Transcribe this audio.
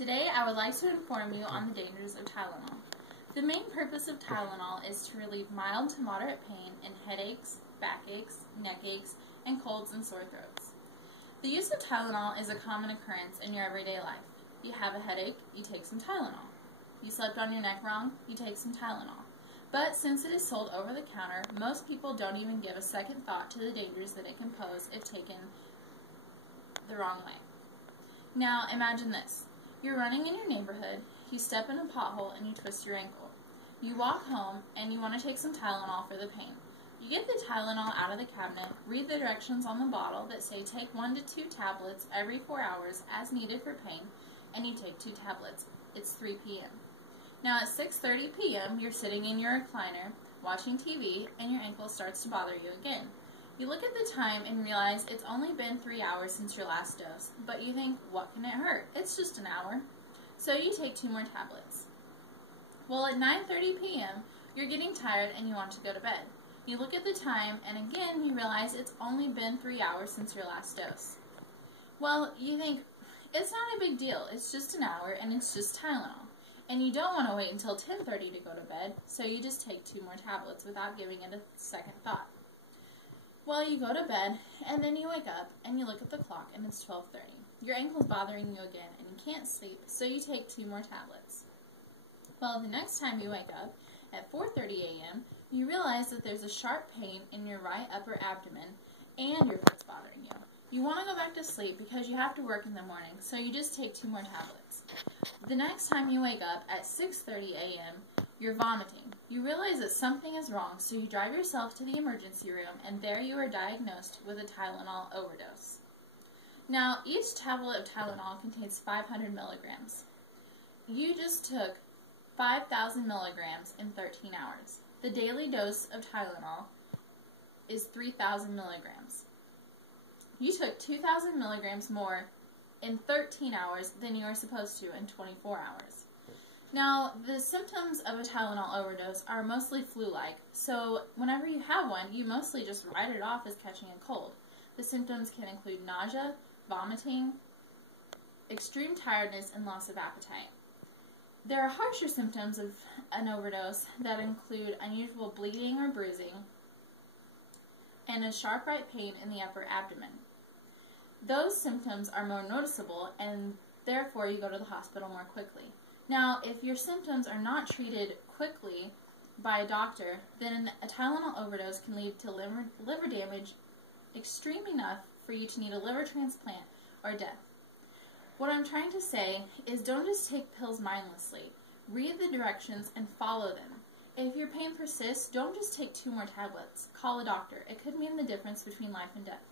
Today I would like to inform you on the dangers of Tylenol. The main purpose of Tylenol is to relieve mild to moderate pain in headaches, backaches, neck aches, and colds and sore throats. The use of Tylenol is a common occurrence in your everyday life. You have a headache, you take some Tylenol. You slept on your neck wrong, you take some Tylenol. But since it is sold over the counter, most people don't even give a second thought to the dangers that it can pose if taken the wrong way. Now imagine this. You're running in your neighborhood, you step in a pothole and you twist your ankle. You walk home and you want to take some Tylenol for the pain. You get the Tylenol out of the cabinet, read the directions on the bottle that say take 1 to 2 tablets every 4 hours as needed for pain, and you take 2 tablets. It's 3 p.m. Now at 6:30 p.m. you're sitting in your recliner watching TV and your ankle starts to bother you again. You look at the time and realize it's only been 3 hours since your last dose, but you think, what can it hurt? It's just an hour. So you take 2 more tablets. Well, at 9:30 p.m., you're getting tired and you want to go to bed. You look at the time and again you realize it's only been 3 hours since your last dose. Well, you think, it's not a big deal, it's just an hour and it's just Tylenol. And you don't want to wait until 10:30 to go to bed, so you just take 2 more tablets without giving it a second thought. Well, you go to bed, and then you wake up, and you look at the clock, and it's 12:30. Your ankle's bothering you again, and you can't sleep, so you take 2 more tablets. Well, the next time you wake up, at 4:30 a.m., you realize that there's a sharp pain in your right upper abdomen, and your foot's bothering you. You want to go back to sleep because you have to work in the morning, so you just take 2 more tablets. The next time you wake up, at 6:30 a.m., you're vomiting. You realize that something is wrong, so you drive yourself to the emergency room, and there you are diagnosed with a Tylenol overdose. Now, each tablet of Tylenol contains 500 milligrams. You just took 5,000 milligrams in 13 hours. The daily dose of Tylenol is 3,000 milligrams. You took 2,000 milligrams more in 13 hours than you are supposed to in 24 hours. Now, the symptoms of a Tylenol overdose are mostly flu-like, so whenever you have one, you mostly just write it off as catching a cold. The symptoms can include nausea, vomiting, extreme tiredness, and loss of appetite. There are harsher symptoms of an overdose that include unusual bleeding or bruising and a sharp right pain in the upper abdomen. Those symptoms are more noticeable, and therefore you go to the hospital more quickly. Now, if your symptoms are not treated quickly by a doctor, then a Tylenol overdose can lead to liver damage extreme enough for you to need a liver transplant or death. What I'm trying to say is don't just take pills mindlessly. Read the directions and follow them. If your pain persists, don't just take 2 more tablets. Call a doctor. It could mean the difference between life and death.